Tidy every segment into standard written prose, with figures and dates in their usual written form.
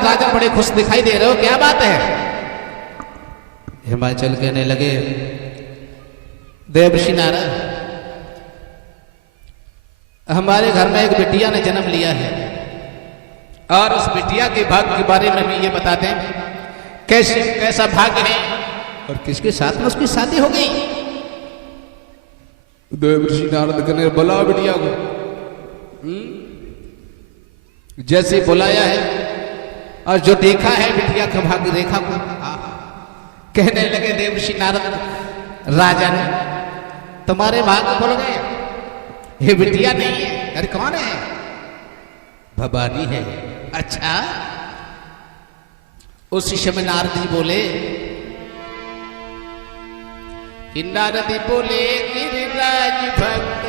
महाराज राजा बड़े खुश दिखाई दे रहे हो, क्या बात है? हिमाचल कहने लगे, देवर्षि नारद, हमारे घर में एक बिटिया ने जन्म लिया है और उस बिटिया के भाग्य के बारे में भी ये बताते हैं, कैसा भाग्य है और किसके साथ में उसकी शादी हो गई। देवर्षि नारद कहने बुला बिटिया को। जैसे बुलाया है और जो देखा है बिटिया का भाग्य रेखा को, कहने लगे देवर्षि नारद, राजन तुम्हारे भाग्य खुल गए, ये बिटिया नहीं है। अरे कौन है? भवानी है। अच्छा। उस समय नारद जी बोले, कि नारद बोले गिरिराज भक्त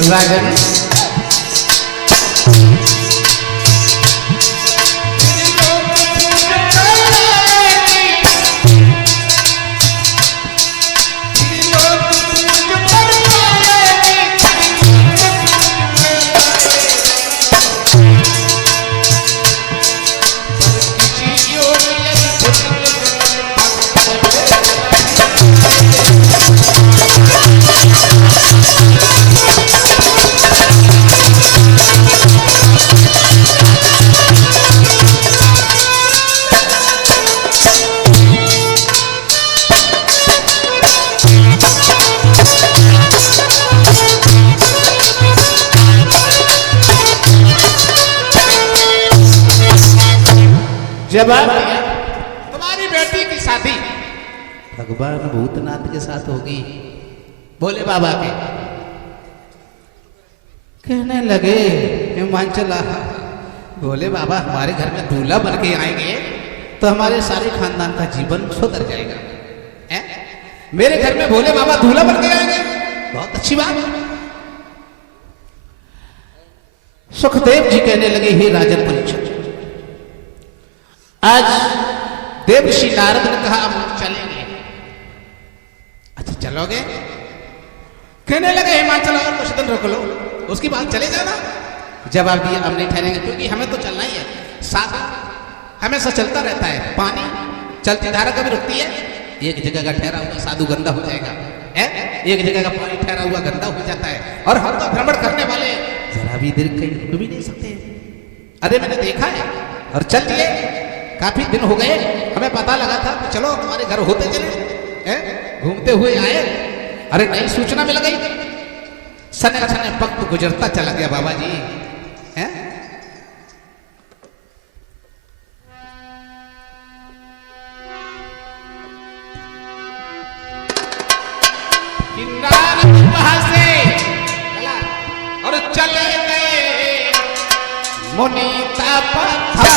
राजन जवाब दिया, तुम्हारी बेटी की शादी भगवान भूतनाथ के साथ होगी, भोले बाबा के। कहने लगे हिमाचल, भोले बाबा हमारे घर में दूल्हा बन के आएंगे तो हमारे सारे खानदान का जीवन सुधर जाएगा। है? मेरे घर में भोले बाबा दूल्हा बन के आएंगे, बहुत अच्छी बात। सुखदेव जी कहने लगे, हे राजन परीक्षित, आज देवर्षि नारद ने कहा हम चलेंगे। अच्छा चलोगे? कहने लगे हिमाचल और कुछ दिन रुक लो, उसकी बात चले जाना। जवाब दिया, हम नहीं ठहरेंगे, क्योंकि हमें तो चलना ही है। साधु हमेशा चलता रहता है, पानी चलती धारा कभी रुकती है? एक जगह का ठहरा हुआ साधु गंदा हो जाएगा, है? एक जगह का पानी ठहरा हुआ गंदा हो जाता है। और हम तो भ्रमण करने वाले जरा भी देर कहीं रुक भी नहीं सकते। अरे मैंने देखा है और चल दिए, काफी दिन हो गए, हमें पता लगा था कि चलो तुम्हारे घर होते चले, घूमते हुए आए। अरे नई सूचना मिल गई, सने सने वक्त गुजरता चला गया बाबा जी। है? वहां से और चले गए मुनीता पत्थर।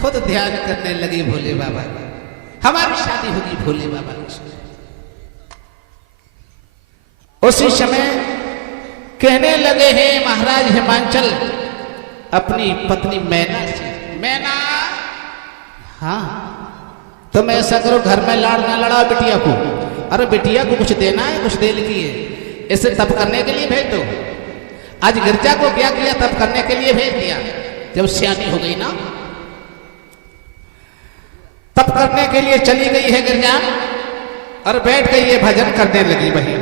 खुद ध्यान करने लगी भोले बाबा का, हमारी शादी होगी भोले बाबा की। उसी समय कहने लगे हैं महाराज हिमांचल अपनी पत्नी मैना से, मैना हाँ तुम ऐसा करो घर में लाड़ ना लड़ाओ बिटिया को, अरे बिटिया को कुछ देना है, कुछ दे लिखी है, इसे तप करने के लिए भेज दो। आज गिरजा को क्या किया, तप करने के लिए भेज दिया। जब सियानी हो गई ना, तप करने के लिए चली गई है गिरजा और बैठ गई है भजन करने लगी वही।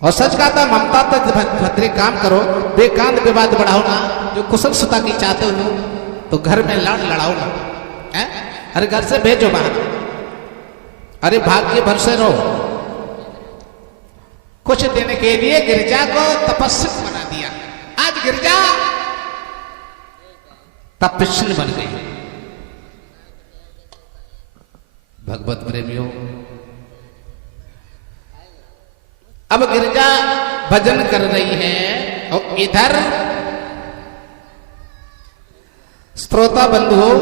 और सच कहा था ममता तक भद्रे काम करो, बेकांत विवाद बढ़ाओ ना, जो कुशल सुता की चाहते हो तो घर में लड़ लड़ाओ ना, अरे घर से भेजो बाहर, अरे भाग्य भर से रहो। कुछ दिन के लिए गिरजा को तपस्विक बना दिया। आज गिरजा तपस्वी बन गई। भगवत प्रेमियों, अब गिरजा भजन कर रही है और इधर श्रोता बंधुओं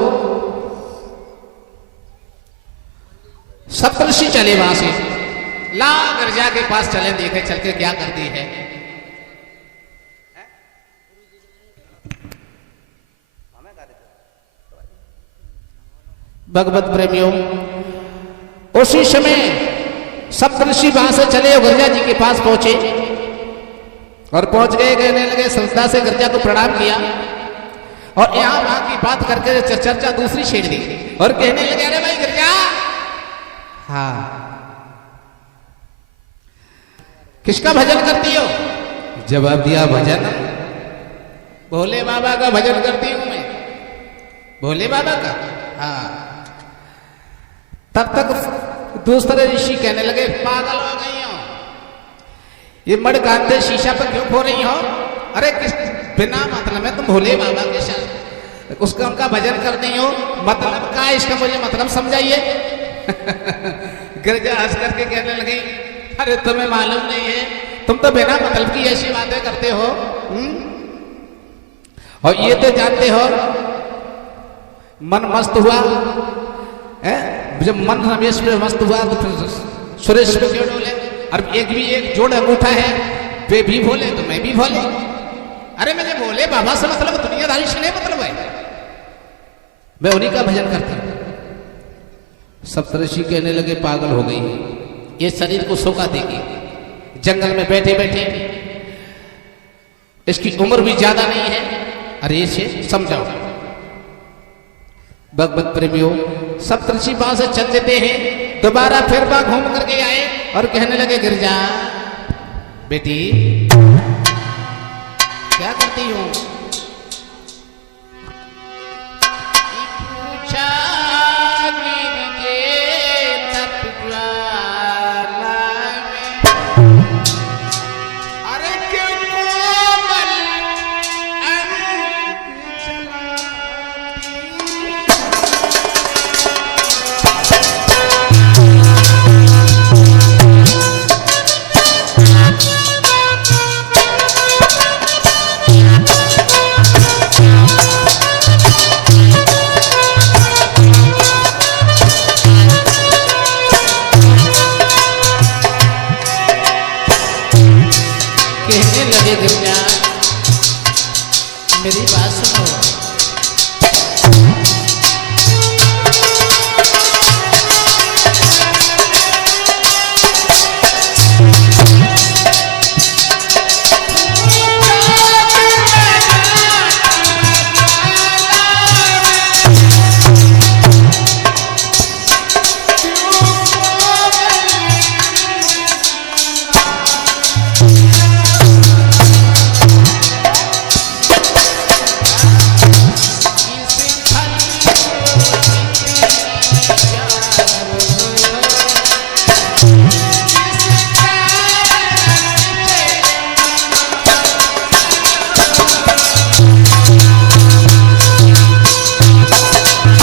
सप्तऋषि चले वहां से, ला गिरजा के पास चले, देखे चल के क्या करती है। भगवत प्रेमियों, उसी समय सप्तऋषि वहां से चले और गिरजा जी के पास पहुंचे और पहुंच गए, कहने लगे श्रद्धा से गिरजा को प्रणाम किया और यहां वहां की बात करके चर्चा दूसरी छेड़ दी और कहने लगे अरे भाई गिरजा, हाँ किसका भजन करती हो? जवाब दिया भजन भोले बाबा का भजन करती हूं मैं, भोले बाबा का। हाँ, तब तक दूसरे ऋषि कहने लगे पागल हो गई हो, ये मड़ गांधे शीशा पर क्यों खो रही हो? अरे किस बिना मतलब है तुम भोले बाबा के साथ उसका उनका भजन कर रही हो, मतलब का इसका मुझे मतलब समझाइए। गिरजा हंस करके कहने लगी अरे तुम्हें मालूम नहीं है, तुम तो बिना मतलब की ऐसी बातें करते हो। और ये तो जानते हो मन मस्त हुआ है, जब मन रमेश में मस्त हुआ तो फिर सुरेश पे क्यों डोले? और एक भी एक जोड़ अंगूठा है, वे भी भोले तो मैं भी भोले। अरे मुझे भोले बाबा से मतलब दुनियादारी से नहीं मतलब है, मैं उन्हीं का भजन करता हूं। सप्तऋषि कहने लगे पागल हो गई, ये शरीर को सोखा देगी, जंगल में बैठे बैठे, इसकी उम्र भी ज्यादा नहीं है, अरे इसे समझाओ। भगवत प्रेमियों, सप्तऋषि वहां से चल देते हैं, दोबारा फिर वहां घूम करके आए और कहने लगे गिरजा बेटी क्या करती हूं?